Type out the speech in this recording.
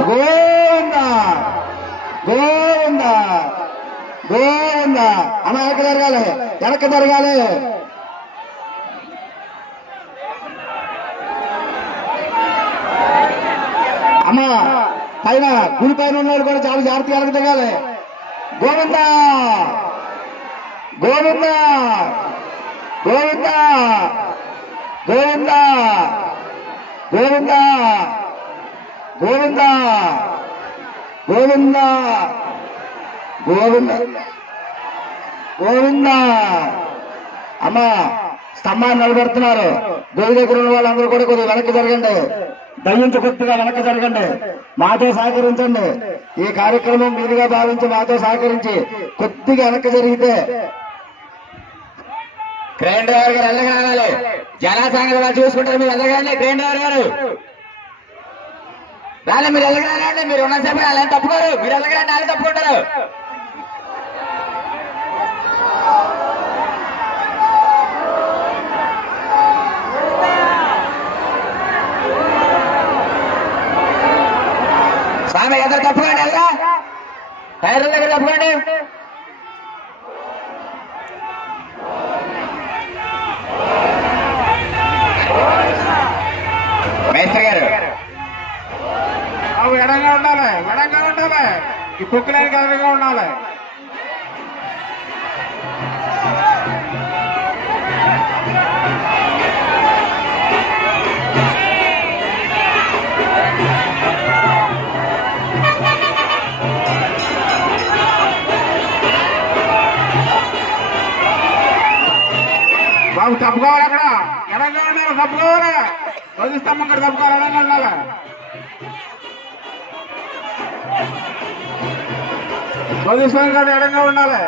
గోవింద గోవింద గోవింద. అమ్మ వెనక్కి జరగాలి, వెనక్కి జరగాలి. అమ్మ పైన గుడి పైన ఉన్నవాళ్ళు కూడా చాలా జాగ్రత్తగా వెనక్కి దిగాలి. గోవింద గోవింద గోవింద గోవింద గోవింద గోవింద గోవింద గోవింద గోవింద. అమ్మ స్తంభాన్ని నిలబెడుతున్నారు. గోవి దగ్గర ఉన్న వాళ్ళందరూ కూడా కొద్దిగా వెనక్కి జరగండి, దయ్యించి కొద్దిగా వెనక్కి జరగండి, మాతో సహకరించండి. ఈ కార్యక్రమం మీరుగా భావించి మాతో సహకరించి కొద్దిగా వెనక్కి జరిగితే. క్రేన్ డ్రైవర్ గారు వెళ్ళగా రావాలి. జనసంఘ చూసుకుంటారు, మీరు వెళ్ళగానే క్రేన్ డ్రైవర్ గారు రాలే. మీరు వెళ్ళగానే, మీరు ఉన్నసేపు అలా తప్పుకోరు, మీరు వెళ్ళగానే అలా తప్పుకుంటారు. స్వామి ఎదురు తప్పుకోండి, వెళ్ళగా టైర్ల దగ్గర తప్పుకోండి. మేస్త్రి గారు ఎడంగా ఉండాలి, ఎడంగా ఉండాలి, ఈ కుక్కడానికి ఎదురుగా ఉండాలి. బాబు తప్పుకోవాలి, అక్కడ ఎడంగా ఉండాలి, తప్పుకోవాలి. వదిలిస్తాం అక్కడ తప్పుకోవాలి, ఎడంగా ఉండాలి. వదిలిస్తాం కదా ఎడంగా ఉండాలి.